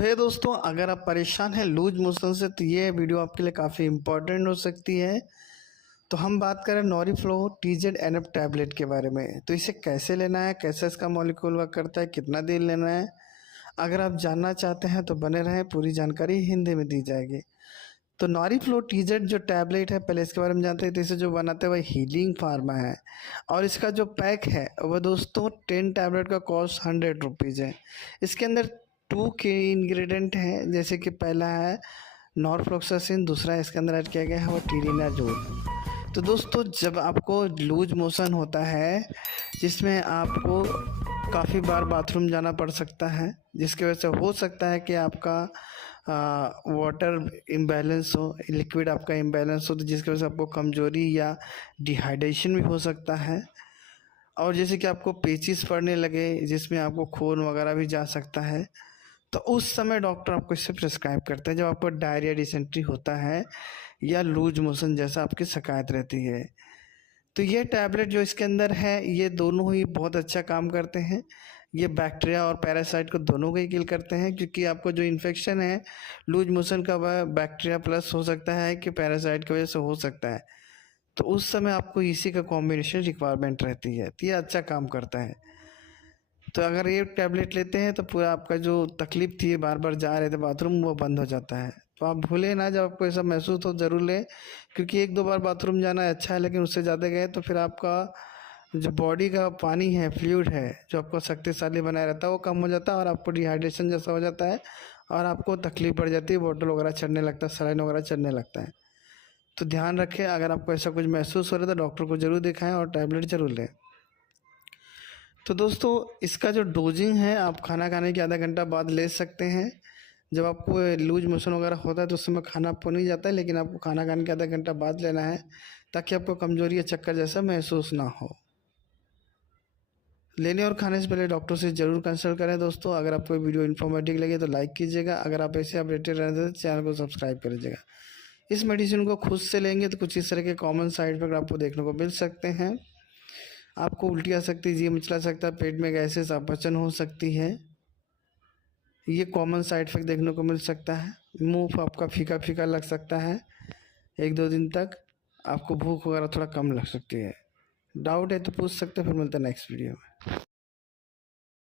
तो है दोस्तों, अगर आप परेशान हैं लूज मोशन से तो ये वीडियो आपके लिए काफ़ी इम्पोर्टेंट हो सकती है। तो हम बात करें नॉरीफ्लो TZNF टैबलेट के बारे में। तो इसे कैसे लेना है, कैसे इसका मॉलिक्यूल वर्क करता है, कितना दिन लेना है, अगर आप जानना चाहते हैं तो बने रहें, पूरी जानकारी हिंदी में दी जाएगी। तो नॉरीफ्लो TZ जो टैबलेट है, पहले इसके बारे में जानते हैं। तो इसे जो बनाते हैं वह हीलिंग फार्मा है और इसका जो पैक है वह दोस्तों 10 टैबलेट का कॉस्ट 100 रुपीज़ है। इसके अंदर 2 के इंग्रेडिएंट हैं, जैसे कि पहला है नॉरफ्लोक्सासिन, दूसरा इसके अंदर ऐड किया गया है वो टीरिनाजोल। तो दोस्तों, जब आपको लूज मोशन होता है जिसमें आपको काफ़ी बार बाथरूम जाना पड़ सकता है, जिसकी वजह से हो सकता है कि आपका वाटर इम्बैलेंस हो, लिक्विड आपका इम्बैलेंस हो, तो जिसकी वजह से आपको कमजोरी या डिहाइड्रेशन भी हो सकता है। और जैसे कि आपको पेचिस पड़ने लगे जिसमें आपको खून वगैरह भी जा सकता है, तो उस समय डॉक्टर आपको इसे प्रिस्क्राइब करते हैं। जब आपको डायरिया, डिसेंट्री होता है या लूज मोशन जैसा आपकी शिकायत रहती है, तो ये टैबलेट जो इसके अंदर है ये दोनों ही बहुत अच्छा काम करते हैं। ये बैक्टीरिया और पैरासाइट को दोनों को ही किल करते हैं, क्योंकि आपको जो इन्फेक्शन है लूज मोशन का वह बैक्टीरिया प्लस हो सकता है कि पैरासाइट की वजह से हो सकता है। तो उस समय आपको इसी का कॉम्बिनेशन रिक्वायरमेंट रहती है, तो ये अच्छा काम करता है। तो अगर ये टैबलेट लेते हैं तो पूरा आपका जो तकलीफ थी, बार बार जा रहे थे बाथरूम, वो बंद हो जाता है। तो आप भूलें ना, जब आपको ऐसा महसूस हो ज़रूर लें, क्योंकि एक दो बार बाथरूम जाना अच्छा है, लेकिन उससे ज़्यादा गए तो फिर आपका जो बॉडी का पानी है, फ्लूइड है, जो आपको शक्तिशाली बनाए रहता है वो कम हो जाता है और आपको डिहाइड्रेशन जैसा हो जाता है और आपको तकलीफ बढ़ जाती है, बॉटल वगैरह चढ़ने लगता है, सलाइन वगैरह चढ़ने लगता है। तो ध्यान रखें, अगर आपको ऐसा कुछ महसूस हो रहा है तो डॉक्टर को ज़रूर दिखाएं और टैबलेट ज़रूर लें। तो दोस्तों, इसका जो डोजिंग है आप खाना खाने के आधा घंटा बाद ले सकते हैं। जब आपको लूज मोशन वगैरह होता है तो उस समय खाना आपको नहीं जाता है, लेकिन आपको खाना खाने के आधा घंटा बाद लेना है, ताकि आपको कमजोरी या चक्कर जैसा महसूस ना हो। लेने और खाने से पहले डॉक्टर से ज़रूर कंसल्ट करें। दोस्तों, अगर आपको वीडियो इन्फॉर्मेटिव लगे तो लाइक कीजिएगा। अगर आप ऐसे अपडेटेड रहते हैं तो चैनल को सब्सक्राइब कर लीजिएगा। इस मेडिसिन को खुद से लेंगे तो कुछ इस तरह के कॉमन साइड इफेक्ट आपको देखने को मिल सकते हैं। आपको उल्टी आ सकती है, जी मिचला सकता है, पेट में गैसेस, अपचन हो सकती है, ये कॉमन साइड इफेक्ट देखने को मिल सकता है। मुंह आपका फीका फीका लग सकता है, एक दो दिन तक आपको भूख वगैरह थोड़ा कम लग सकती है। डाउट है तो पूछ सकते हैं। फिर मिलते हैं नेक्स्ट वीडियो में।